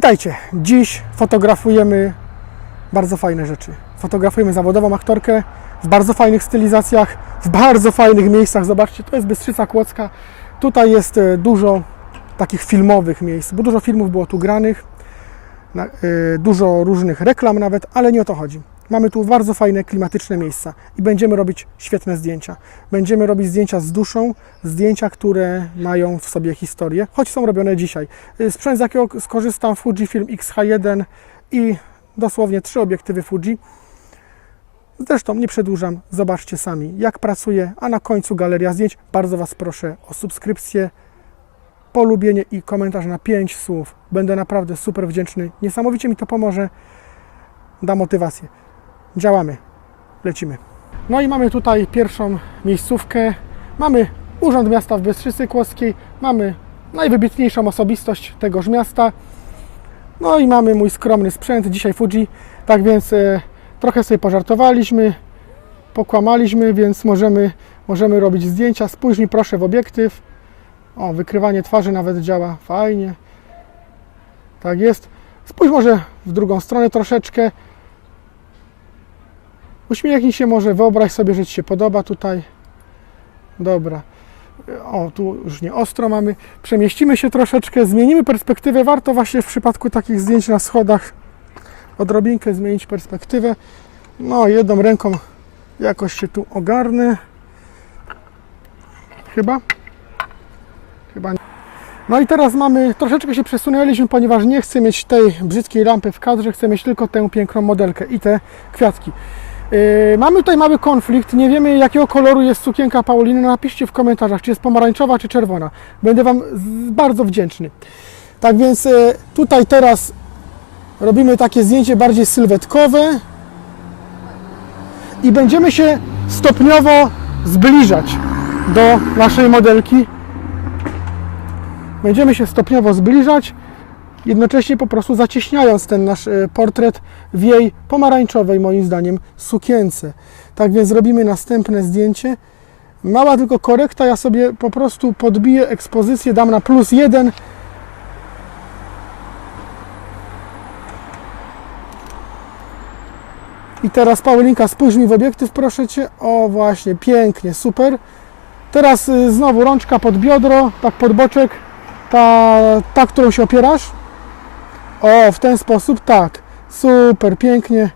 Witajcie! Dziś fotografujemy bardzo fajne rzeczy. Fotografujemy zawodową aktorkę w bardzo fajnych stylizacjach, w bardzo fajnych miejscach. Zobaczcie, to jest Bystrzyca Kłodzka. Tutaj jest e, dużo takich filmowych miejsc, bo dużo filmów było tu granych, dużo różnych reklam nawet, ale nie o to chodzi. Mamy tu bardzo fajne, klimatyczne miejsca i będziemy robić świetne zdjęcia. Będziemy robić zdjęcia z duszą, zdjęcia, które mają w sobie historię, choć są robione dzisiaj. Y, Sprzęt, z jakiego skorzystam, Fujifilm X-H1 i dosłownie trzy obiektywy Fuji. Zresztą nie przedłużam, zobaczcie sami, jak pracuję, a na końcu galeria zdjęć. Bardzo Was proszę o subskrypcję, polubienie i komentarz na 5 słów. Będę naprawdę super wdzięczny. Niesamowicie mi to pomoże, da motywację. Działamy, lecimy. No i mamy tutaj pierwszą miejscówkę. Mamy Urząd Miasta w Bystrzycy Kłodzkiej, mamy najwybitniejszą osobistość tegoż miasta. No i mamy mój skromny sprzęt, dzisiaj Fuji. Tak więc e, trochę sobie pożartowaliśmy, pokłamaliśmy, więc możemy, możemy robić zdjęcia. Spójrz mi proszę w obiektyw. O, wykrywanie twarzy nawet działa fajnie. Tak jest. Spójrz może w drugą stronę troszeczkę. Uśmiechnij się może, wyobraź sobie, że Ci się podoba tutaj. Dobra. O, tu już nie ostro mamy. Przemieścimy się troszeczkę, zmienimy perspektywę. Warto właśnie w przypadku takich zdjęć na schodach odrobinkę zmienić perspektywę. No, jedną ręką jakoś się tu ogarnę. Chyba. Chyba nie. No i teraz mamy, troszeczkę się przesunęliśmy, ponieważ nie chcę mieć tej brzydkiej lampy w kadrze, chcę mieć tylko tę piękną modelkę i te kwiatki. Yy, mamy tutaj mały konflikt, nie wiemy jakiego koloru jest sukienka Pauliny, napiszcie w komentarzach, czy jest pomarańczowa, czy czerwona. Będę Wam bardzo wdzięczny. Tak więc yy, tutaj teraz robimy takie zdjęcie bardziej sylwetkowe i będziemy się stopniowo zbliżać do naszej modelki. Będziemy się stopniowo zbliżać, jednocześnie po prostu zacieśniając ten nasz e, portret w jej pomarańczowej, moim zdaniem, sukience. Tak więc zrobimy następne zdjęcie. Mała tylko korekta, ja sobie po prostu podbiję ekspozycję, dam na plus jeden. I teraz Paulinka, spójrz mi w obiektyw, proszę Cię. O, właśnie, pięknie, super. Teraz y, znowu rączka pod biodro, tak pod boczek, ta, ta, którą się opierasz. O, w ten sposób, tak. Super, pięknie,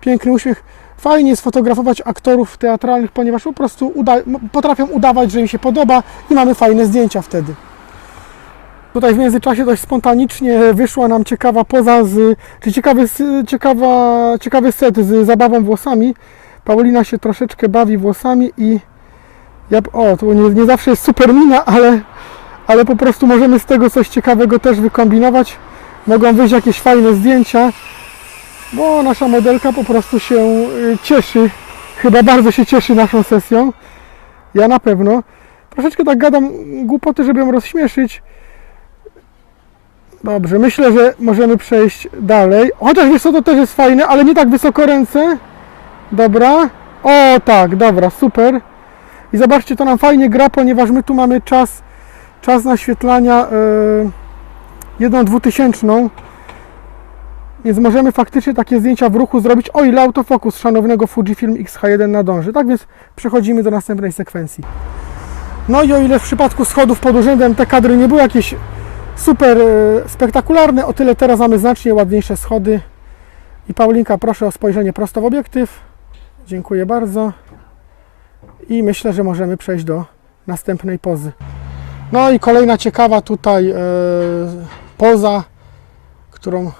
piękny uśmiech. Fajnie sfotografować aktorów teatralnych, ponieważ po prostu uda, potrafią udawać, że im się podoba i mamy fajne zdjęcia wtedy. Tutaj w międzyczasie dość spontanicznie wyszła nam ciekawa poza z, czy ciekawy, ciekawa, ciekawy set z zabawą włosami. Paulina się troszeczkę bawi włosami i ja, o, to nie, nie zawsze jest super mina, ale, ale po prostu możemy z tego coś ciekawego też wykombinować. Mogą wyjść jakieś fajne zdjęcia, bo nasza modelka po prostu się y, cieszy. Chyba bardzo się cieszy naszą sesją. Ja na pewno. Troszeczkę tak gadam głupoty, żeby ją rozśmieszyć. Dobrze, myślę, że możemy przejść dalej. Chociaż wiesz co, to też jest fajne, ale nie tak wysoko ręce. Dobra. O tak, dobra, super. I zobaczcie, to nam fajnie gra, ponieważ my tu mamy czas, czas naświetlania yy, jedną dwutysięczną. Więc możemy faktycznie takie zdjęcia w ruchu zrobić, o ile autofokus szanownego Fujifilm X-H1 nadąży. Tak więc przechodzimy do następnej sekwencji. No i o ile w przypadku schodów pod urzędem te kadry nie były jakieś super e, spektakularne, o tyle teraz mamy znacznie ładniejsze schody. I Paulinka, proszę o spojrzenie prosto w obiektyw. Dziękuję bardzo. I myślę, że możemy przejść do następnej pozy. No i kolejna ciekawa tutaj e, poza, którą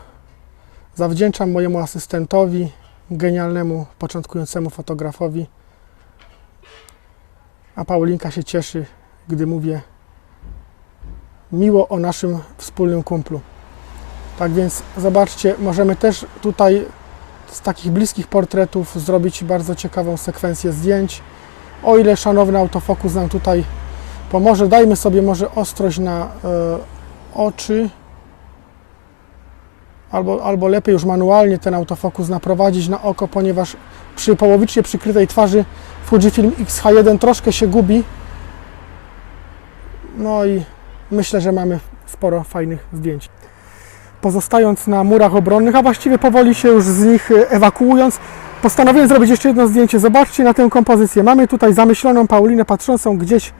zawdzięczam mojemu asystentowi, genialnemu, początkującemu fotografowi. A Paulinka się cieszy, gdy mówię miło o naszym wspólnym kumplu. Tak więc zobaczcie, możemy też tutaj z takich bliskich portretów zrobić bardzo ciekawą sekwencję zdjęć. O ile szanowny autofokus nam tutaj pomoże, dajmy sobie może ostrość na e, oczy, albo, albo lepiej już manualnie ten autofokus naprowadzić na oko, ponieważ przy połowicznie przykrytej twarzy Fujifilm X-H1 troszkę się gubi. No i myślę, że mamy sporo fajnych zdjęć. pozostając na murach obronnych, a właściwie powoli się już z nich e, ewakuując, postanowiłem zrobić jeszcze jedno zdjęcie. Zobaczcie na tę kompozycję. Mamy tutaj zamyśloną Paulinę patrzącą gdzieś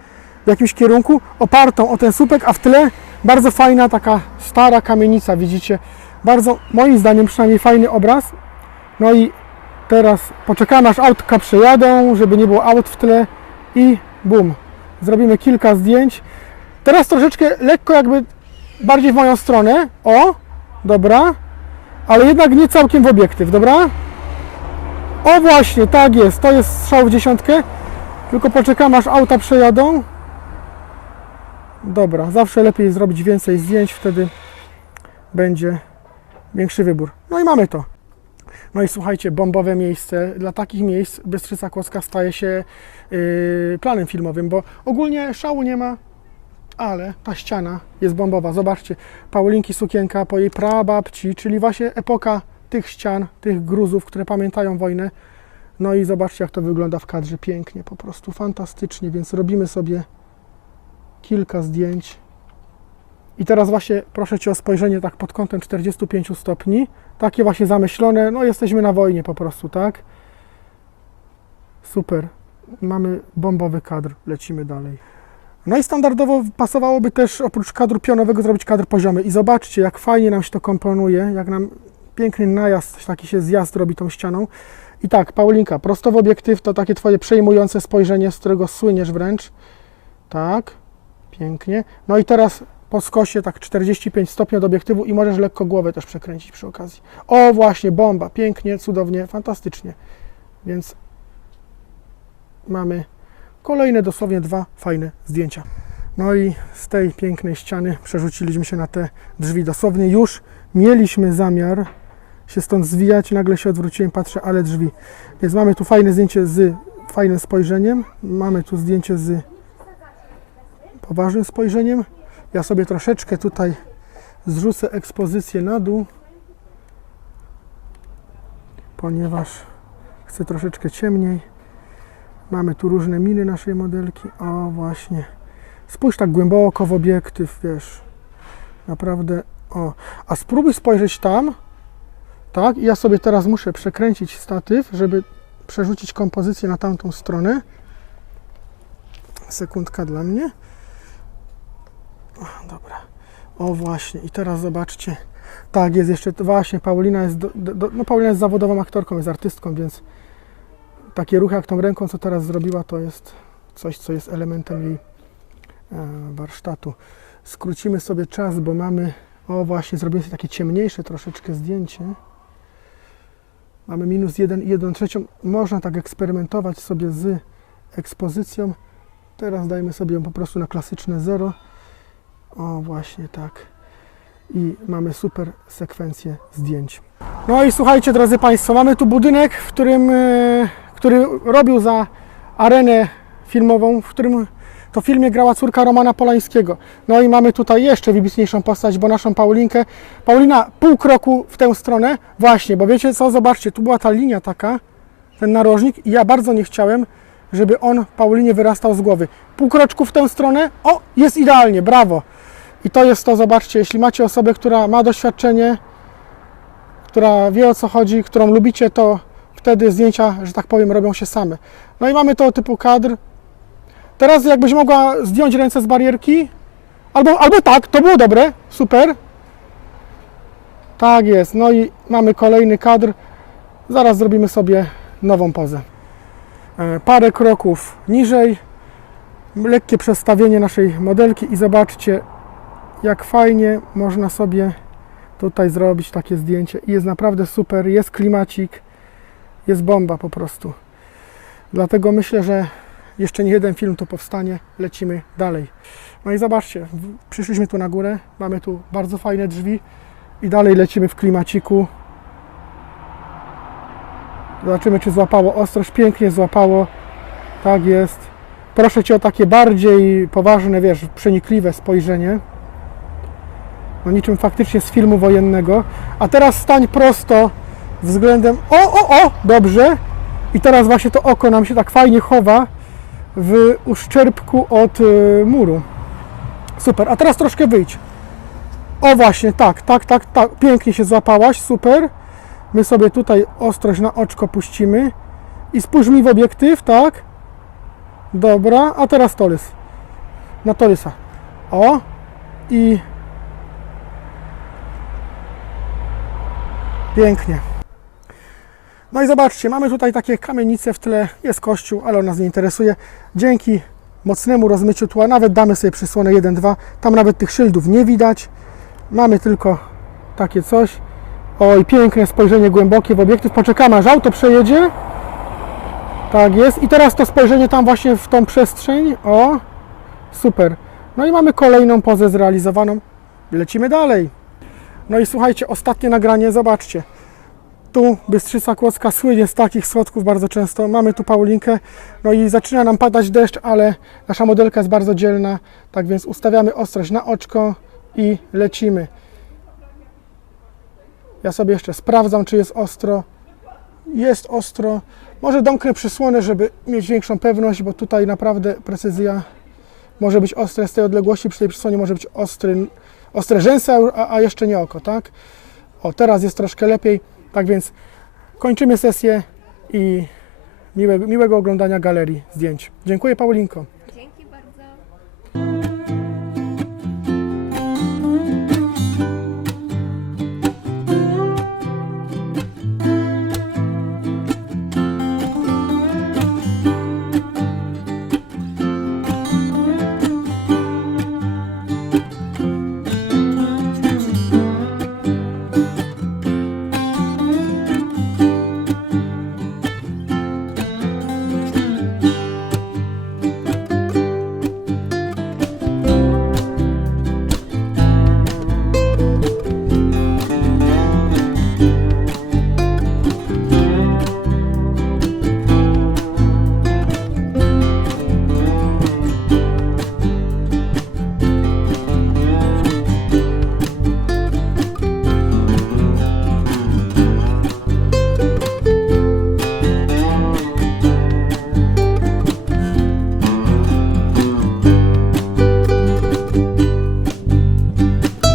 w jakimś kierunku, opartą o ten słupek, a w tle bardzo fajna taka stara kamienica, widzicie? Bardzo, moim zdaniem przynajmniej fajny obraz. No i teraz poczekamy aż autka przejadą, żeby nie było aut w tle i bum. Zrobimy kilka zdjęć. Teraz troszeczkę lekko jakby bardziej w moją stronę. O, dobra. Ale jednak nie całkiem w obiektyw, dobra? O właśnie, tak jest. To jest strzał w dziesiątkę. Tylko poczekamy aż auta przejadą. Dobra, zawsze lepiej zrobić więcej zdjęć, wtedy będzie większy wybór. No i mamy to. No i słuchajcie, bombowe miejsce. Dla takich miejsc Bystrzyca Kłodzka staje się yy, planem filmowym, bo ogólnie szału nie ma, ale ta ściana jest bombowa. Zobaczcie, Paulinki sukienka po jej prababci, czyli właśnie epoka tych ścian, tych gruzów, które pamiętają wojnę. No i zobaczcie, jak to wygląda w kadrze. Pięknie, po prostu fantastycznie, więc robimy sobie kilka zdjęć. I teraz właśnie proszę Cię o spojrzenie tak pod kątem 45 stopni. Takie właśnie zamyślone. No jesteśmy na wojnie po prostu, tak? Super. Mamy bombowy kadr. Lecimy dalej. No i standardowo pasowałoby też oprócz kadru pionowego zrobić kadr poziomy. I zobaczcie, jak fajnie nam się to komponuje, jak nam piękny najazd, taki się zjazd robi tą ścianą. I tak, Paulinka, prosto w obiektyw to takie Twoje przejmujące spojrzenie, z którego słyniesz wręcz. Tak, pięknie. No i teraz po skosie tak 45 stopni od obiektywu i możesz lekko głowę też przekręcić przy okazji. O właśnie, bomba, pięknie, cudownie, fantastycznie. Więc mamy kolejne dosłownie dwa fajne zdjęcia. No i z tej pięknej ściany przerzuciliśmy się na te drzwi. Dosłownie już mieliśmy zamiar się stąd zwijać, nagle się odwróciłem, patrzę, ale drzwi. Więc mamy tu fajne zdjęcie z fajnym spojrzeniem, mamy tu zdjęcie z poważnym spojrzeniem. Ja sobie troszeczkę tutaj zrzucę ekspozycję na dół, ponieważ chcę troszeczkę ciemniej. Mamy tu różne miny naszej modelki. O, właśnie. Spójrz tak głęboko w obiektyw, wiesz. Naprawdę, o. A spróbuj spojrzeć tam, tak? I ja sobie teraz muszę przekręcić statyw, żeby przerzucić kompozycję na tamtą stronę. Sekundka dla mnie. Dobra. O właśnie, i teraz zobaczcie. Tak, jest jeszcze, właśnie, Paulina jest, do, do, no Paulina jest zawodową aktorką, jest artystką, więc takie ruchy jak tą ręką, co teraz zrobiła, to jest coś, co jest elementem jej e, warsztatu. Skrócimy sobie czas, bo mamy, o właśnie, zrobimy sobie takie ciemniejsze troszeczkę zdjęcie. Mamy minus 1 i 1 trzecią. Można tak eksperymentować sobie z ekspozycją. Teraz dajmy sobie ją po prostu na klasyczne 0. O, właśnie tak. I mamy super sekwencję zdjęć. No i słuchajcie, drodzy Państwo, mamy tu budynek, w którym, e, który robił za arenę filmową, w którym to filmie grała córka Romana Polańskiego. No i mamy tutaj jeszcze wybitniejszą postać, bo naszą Paulinkę. Paulina pół kroku w tę stronę, właśnie, bo wiecie co, zobaczcie, tu była ta linia taka, ten narożnik i ja bardzo nie chciałem, żeby on Paulinie wyrastał z głowy. Pół kroczku w tę stronę, o, jest idealnie, brawo. I to jest to, zobaczcie, jeśli macie osobę, która ma doświadczenie, która wie o co chodzi, którą lubicie, to wtedy zdjęcia, że tak powiem, robią się same. No i mamy to typu kadr. Teraz jakbyś mogła zdjąć ręce z barierki, albo, albo tak, to było dobre, super. Tak jest, no i mamy kolejny kadr. Zaraz zrobimy sobie nową pozę. E, Parę kroków niżej, lekkie przestawienie naszej modelki i zobaczcie, jak fajnie można sobie tutaj zrobić takie zdjęcie. I jest naprawdę super, jest klimacik, jest bomba po prostu. Dlatego myślę, że jeszcze nie jeden film tu powstanie, lecimy dalej. No i zobaczcie, przyszliśmy tu na górę, mamy tu bardzo fajne drzwi i dalej lecimy w klimaciku. Zobaczymy, czy złapało ostrość. Pięknie złapało. Tak jest. Proszę Cię o takie bardziej poważne, wiesz, przenikliwe spojrzenie. No niczym faktycznie z filmu wojennego. A teraz stań prosto względem... O, o, o! Dobrze. I teraz właśnie to oko nam się tak fajnie chowa w uszczerbku od y, muru. Super. A teraz troszkę wyjdź. O właśnie, tak, tak, tak, tak. Pięknie się złapałaś, super. My sobie tutaj ostrość na oczko puścimy. I spójrz mi w obiektyw, tak? Dobra, a teraz tolys. Na tolysa. O. I... Pięknie. No i zobaczcie, mamy tutaj takie kamienice w tle, jest kościół, ale on nas nie interesuje. Dzięki mocnemu rozmyciu tła, nawet damy sobie przysłonę 1-2, tam nawet tych szyldów nie widać. Mamy tylko takie coś. Oj, piękne spojrzenie głębokie w obiektyw. Poczekamy, aż auto przejedzie. Tak jest. I teraz to spojrzenie tam właśnie w tą przestrzeń. O, super. No i mamy kolejną pozę zrealizowaną. Lecimy dalej. No i słuchajcie, ostatnie nagranie, zobaczcie. Tu Bystrzyca Kłodzka słynie z takich schodków bardzo często. Mamy tu Paulinkę, no i zaczyna nam padać deszcz, ale nasza modelka jest bardzo dzielna, tak więc ustawiamy ostrość na oczko i lecimy. Ja sobie jeszcze sprawdzam, czy jest ostro. Jest ostro. Może domknę przysłonę, żeby mieć większą pewność, bo tutaj naprawdę precyzja może być ostre z tej odległości. Przy tej przysłonie może być ostry, ostre rzęsy, a, a jeszcze nie oko, tak? O, teraz jest troszkę lepiej. Tak więc kończymy sesję i miłego, miłego oglądania galerii zdjęć. Dziękuję Paulinko.